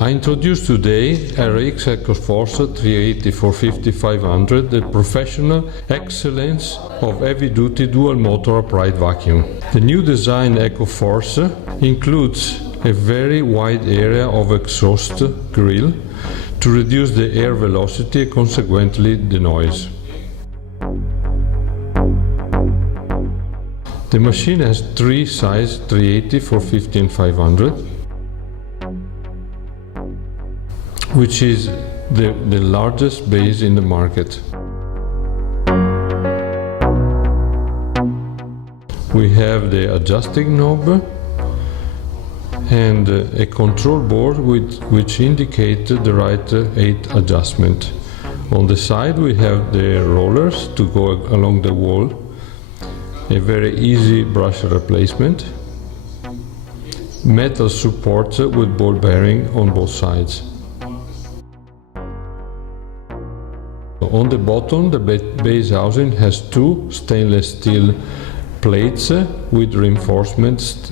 I introduce today RX EcoForce 380/450/500, the professional excellence of heavy-duty dual-motor upright vacuum. The new design EcoForce includes a very wide area of exhaust grill to reduce the air velocity and consequently the noise. The machine has three sizes: 380, 450 and 500, which is the largest base in the market. We have the adjusting knob and a control board which indicates the right height adjustment. On the side we have the rollers to go along the wall, a very easy brush replacement, metal supports with ball bearing on both sides. On the bottom, the base housing has two stainless steel plates with reinforcements,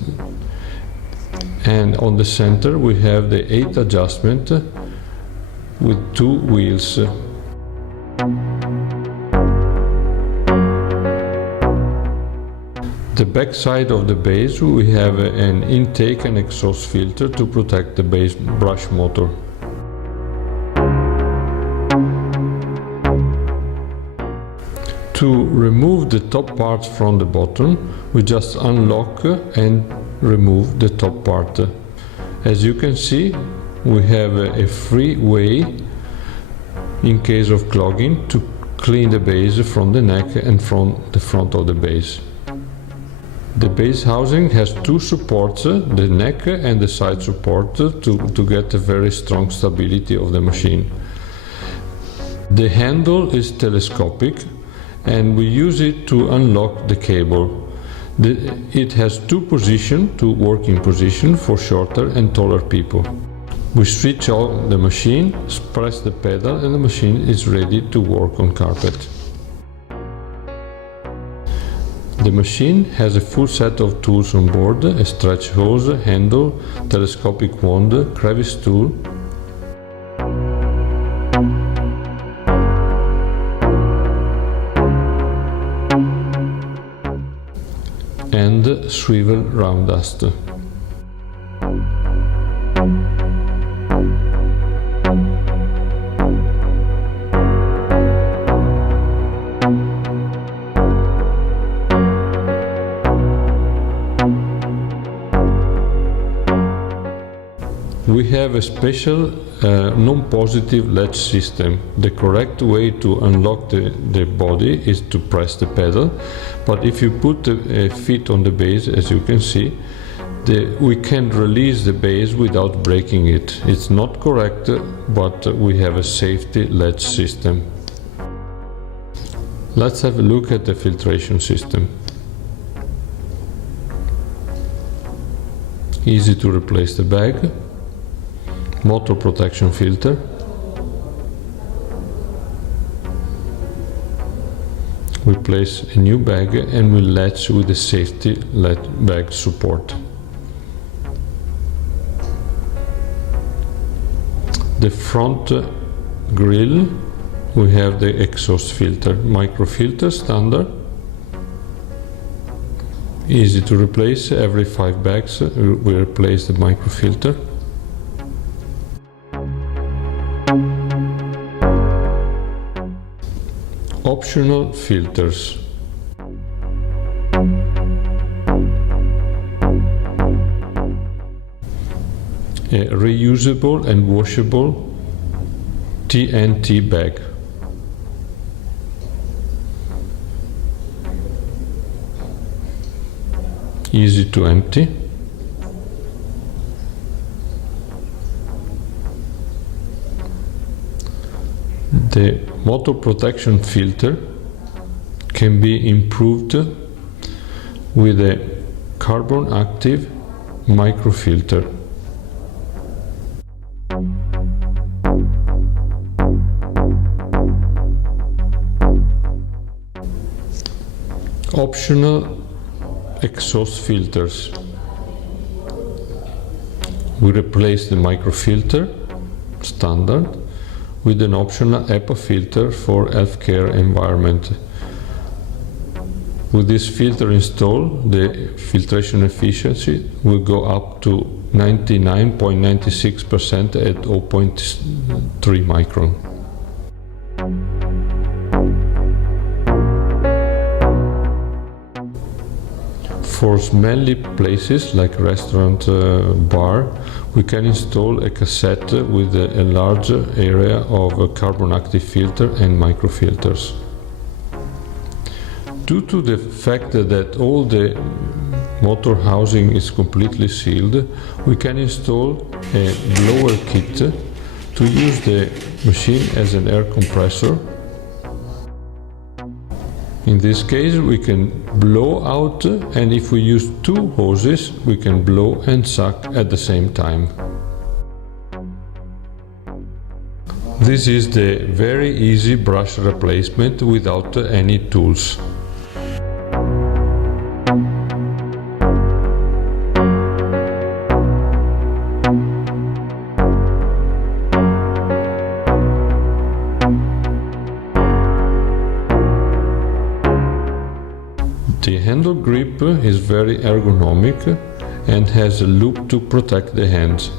and on the center we have the height adjustment with two wheels. The back side of the base we have an intake and exhaust filter to protect the base brush motor. To remove the top part from the bottom, we just unlock and remove the top part. As you can see, we have a free way in case of clogging to clean the base from the neck and from the front of the base. The base housing has two supports, the neck and the side support, to get a very strong stability of the machine. The handle is telescopic and we use it to unlock the cable. It has two positions, two working positions for shorter and taller people. We switch on the machine, press the pedal, and the machine is ready to work on carpet. The machine has a full set of tools on board: a stretch hose, handle, telescopic wand, crevice tool, and swivel round duster. We have a special non-positive latch system. The correct way to unlock the body is to press the pedal, but if you put the feet on the base, as you can see, we can release the base without breaking it. It's not correct, but we have a safety latch system. Let's have a look at the filtration system. Easy to replace the bag. Motor protection filter, we place a new bag and we latch with the safety bag support. The front grill, we have the exhaust filter, microfilter standard, easy to replace. Every 5 bags we replace the microfilter. Optional filters. A reusable and washable TNT bag. Easy to empty. The motor protection filter can be improved with a carbon active microfilter. Optional exhaust filters. We replace the microfilter standard with an optional Hepa filter for healthcare environment. With this filter installed, the filtration efficiency will go up to 99.96% at 0.3 micron. For smelly places like restaurant, bar, we can install a cassette with a larger area of carbon active filter and microfilters. Due to the fact that all the motor housing is completely sealed, we can install a blower kit to use the machine as an air compressor. In this case, we can blow out, and if we use two hoses, we can blow and suck at the same time. This is the very easy brush replacement without any tools. The handle grip is very ergonomic and has a loop to protect the hands.